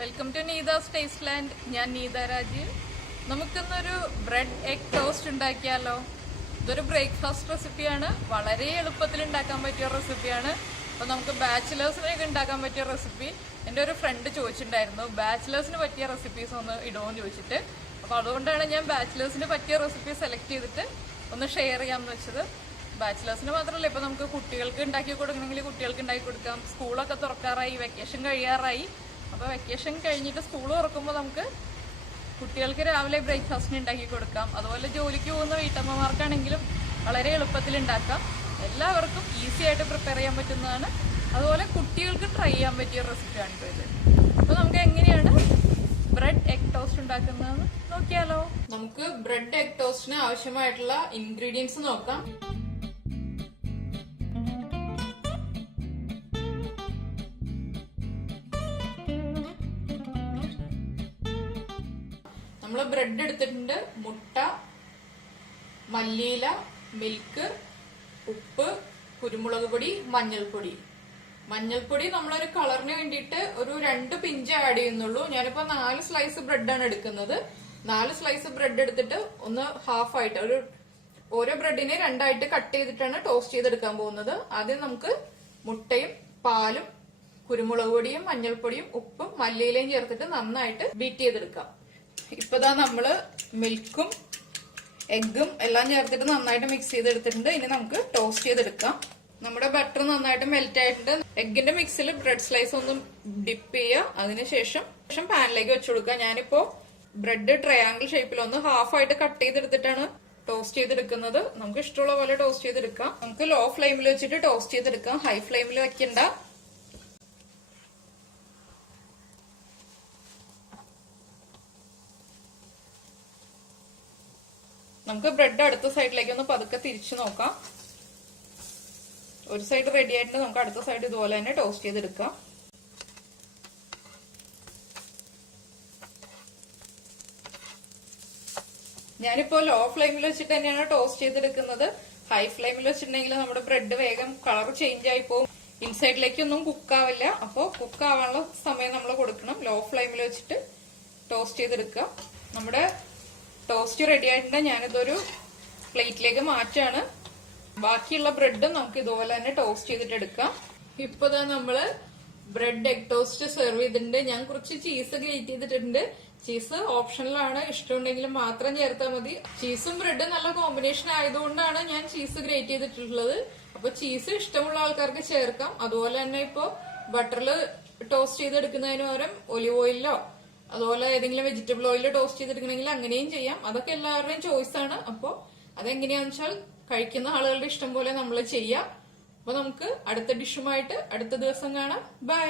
Welcome to Neetha's taste land. ഞാൻ നീത രാജീവ്. നമുക്കിന്നൊരു bread egg toast ഉണ്ടാക്കിയാലോ? ഇതൊരു ബ്രേക്ക്ഫാസ്റ്റ് റെസിപ്പിയാണ്. വളരെ എളുപ്പത്തിൽ ഉണ്ടാക്കാൻ പറ്റിയ റെസിപ്പിയാണ്. അപ്പോൾ നമുക്ക് ബാച്ചിലേഴ്സിനൊക്കെ ഉണ്ടാക്കാൻ പറ്റിയ റെസിപ്പി എൻ്റെ ഒരു ഫ്രണ്ട് ചോദിച്ചിട്ടുണ്ടായിരുന്നു, ബാച്ചിലേഴ്സിന് പറ്റിയ റെസിപ്പീസ് ഒന്ന് ഇടുമോ ചോദിച്ചിട്ട്. അപ്പോൾ അതുകൊണ്ടാണ് ഞാൻ ബാച്ചിലേഴ്സിന് പറ്റിയ റെസിപ്പി സെലക്ട് ചെയ്തിട്ട് ഒന്ന് ഷെയർ ചെയ്യാമെന്ന് വെച്ചത്. ബാച്ചിലേഴ്സിന് മാത്രമല്ല, ഇപ്പോൾ നമുക്ക് കുട്ടികൾക്ക് ഉണ്ടാക്കി കൊടുക്കണമെങ്കിൽ കുട്ടികൾക്ക് ഉണ്ടാക്കി കൊടുക്കാം. സ്കൂളൊക്കെ തുറക്കാറായി, വെക്കേഷൻ കഴിയാറായി. അപ്പോൾ വെക്കേഷൻ കഴിഞ്ഞിട്ട് സ്കൂൾ തുറക്കുമ്പോൾ നമുക്ക് കുട്ടികൾക്ക് രാവിലെ ബ്രേക്ക്ഫാസ്റ്റിന് ഉണ്ടാക്കി കൊടുക്കാം. അതുപോലെ ജോലിക്ക് പോകുന്ന വീട്ടമ്മമാർക്കാണെങ്കിലും വളരെ എളുപ്പത്തിൽ ഉണ്ടാക്കാം. എല്ലാവർക്കും ഈസി ആയിട്ട് പ്രിപ്പയർ ചെയ്യാൻ പറ്റുന്നതാണ്. അതുപോലെ കുട്ടികൾക്ക് ട്രൈ ചെയ്യാൻ പറ്റിയ റെസിപ്പിയാണ് ഇപ്പോൾ ഇത്. അപ്പോൾ നമുക്ക് എങ്ങനെയാണ് ബ്രെഡ് എഗ് ടോസ്റ്റ് ഉണ്ടാക്കുന്നതെന്ന് നോക്കിയാലോ? നമുക്ക് ബ്രെഡ് എഗ് ടോസ്റ്റിന് ആവശ്യമായിട്ടുള്ള ഇൻഗ്രീഡിയൻസ് നോക്കാം. നമ്മള് ബ്രെഡ് എടുത്തിട്ടുണ്ട്, മുട്ട, മല്ലിയില, മിൽക്ക്, ഉപ്പ്, കുരുമുളക് പൊടി, മഞ്ഞൾപ്പൊടി. മഞ്ഞൾപ്പൊടി നമ്മളൊരു കളറിന് വേണ്ടിയിട്ട് ഒരു 2 പിഞ്ച് ആഡ് ചെയ്യുന്നുള്ളൂ. ഞാനിപ്പോ 4 സ്ലൈസ് ബ്രെഡാണ് എടുക്കുന്നത്. 4 സ്ലൈസ് ബ്രെഡ് എടുത്തിട്ട് ഒന്ന് ഹാഫ് ആയിട്ട് ഓരോ ബ്രെഡിനെ 2 ആയിട്ട് കട്ട് ചെയ്തിട്ടാണ് ടോസ്റ്റ് ചെയ്തെടുക്കാൻ പോകുന്നത്. ആദ്യം നമുക്ക് മുട്ടയും പാലും കുരുമുളക് പൊടിയും മഞ്ഞൾപ്പൊടിയും ഉപ്പും മല്ലിയിലയും ചേർത്തിട്ട് നന്നായിട്ട് ബീറ്റ് ചെയ്തെടുക്കാം. ഇപ്പതാ നമ്മള് മിൽക്കും എഗ്ഗും എല്ലാം ചേർത്തിട്ട് നന്നായിട്ട് മിക്സ് ചെയ്തെടുത്തിട്ടുണ്ട്. ഇനി നമുക്ക് ടോസ്റ്റ് ചെയ്തെടുക്കാം. നമ്മുടെ ബട്ടർ നന്നായിട്ട് മെൽറ്റ് ആയിട്ടുണ്ട്. എഗ്ഗിന്റെ മിക്സിൽ ബ്രെഡ് സ്ലൈസ് ഒന്ന് ഡിപ്പ് ചെയ്യുക. അതിനുശേഷം പാനിലേക്ക് വെച്ചു കൊടുക്കുക. ഞാനിപ്പോ ബ്രെഡ് ട്രയാങ്കിൾ ഷേപ്പിൽ ഒന്ന് ഹാഫ് ആയിട്ട് കട്ട് ചെയ്തെടുത്തിട്ടാണ് ടോസ്റ്റ് ചെയ്തെടുക്കുന്നത്. നമുക്ക് ഇഷ്ടമുള്ള പോലെ ടോസ്റ്റ് ചെയ്തെടുക്കാം. നമുക്ക് ലോ ഫ്ലെയിമിൽ വെച്ചിട്ട് ടോസ്റ്റ് ചെയ്തെടുക്കാം, ഹൈ ഫ്ലെയിമിൽ വെക്കണ്ട. നമുക്ക് ബ്രെഡ് അടുത്ത സൈഡിലേക്ക് ഒന്ന് പതുക്കെ തിരിച്ചു നോക്കാം. ഒരു സൈഡ് റെഡി ആയിട്ട് നമുക്ക് അടുത്ത സൈഡ് ഇതുപോലെ തന്നെ ടോസ്റ്റ് ചെയ്തെടുക്കാം. ഞാനിപ്പോ ലോ ഫ്ലെയിമിൽ വെച്ചിട്ട് തന്നെയാണ് ടോസ്റ്റ് ചെയ്തെടുക്കുന്നത്. ഹൈ ഫ്ലെയിമിൽ വെച്ചിട്ടുണ്ടെങ്കിൽ നമ്മുടെ ബ്രെഡ് വേഗം കളർ ചേഞ്ച് ആയി പോകും, ഇൻസൈഡിലേക്കൊന്നും കുക്കാവില്ല. അപ്പോൾ കുക്കാവാനുള്ള സമയം നമ്മൾ കൊടുക്കണം. ലോ ഫ്ലെയിമിൽ വെച്ചിട്ട് ടോസ്റ്റ് ചെയ്തെടുക്കുക. നമ്മുടെ ടോസ്റ്റ് റെഡി ആയിട്ടുണ്ട്. ഞാനിതൊരു പ്ലേറ്റിലേക്ക് മാറ്റാണ്. ബാക്കിയുള്ള ബ്രെഡും നമുക്ക് ഇതുപോലെ തന്നെ ടോസ്റ്റ് ചെയ്തിട്ട് എടുക്കാം. ഇപ്പൊ നമ്മള് ബ്രെഡ് എഗ് ടോസ്റ്റ് സെർവ് ചെയ്തിട്ടുണ്ട്. ഞാൻ കുറച്ച് ചീസ് ഗ്രേറ്റ് ചെയ്തിട്ടുണ്ട്. ചീസ് ഓപ്ഷനിലാണ്, ഇഷ്ടമുണ്ടെങ്കിൽ മാത്രം ചേർത്താൽ മതി. ചീസും ബ്രെഡും നല്ല കോമ്പിനേഷൻ ആയതുകൊണ്ടാണ് ഞാൻ ചീസ് ഗ്രേറ്റ് ചെയ്തിട്ടുള്ളത്. അപ്പൊ ചീസ് ഇഷ്ടമുള്ള ആൾക്കാർക്ക് ചേർക്കാം. അതുപോലെ തന്നെ ഇപ്പൊ ബട്ടറിൽ ടോസ്റ്റ് ചെയ്തെടുക്കുന്നതിന് പകരം ഒലിവ് ഓയിലോ അതുപോലെ ഏതെങ്കിലും വെജിറ്റബിൾ ഓയിൽ ടോസ്റ്റ് ചെയ്തെടുക്കണമെങ്കിൽ അങ്ങനെയും ചെയ്യാം. അതൊക്കെ എല്ലാവരുടെയും ചോയ്സ് ആണ്. അപ്പൊ അതെങ്ങനെയാന്ന് വെച്ചാൽ കഴിക്കുന്ന ആളുകളുടെ ഇഷ്ടം പോലെ നമ്മൾ ചെയ്യാം. അപ്പൊ നമുക്ക് അടുത്ത ഡിഷുമായിട്ട് അടുത്ത ദിവസം കാണാം. ബൈ.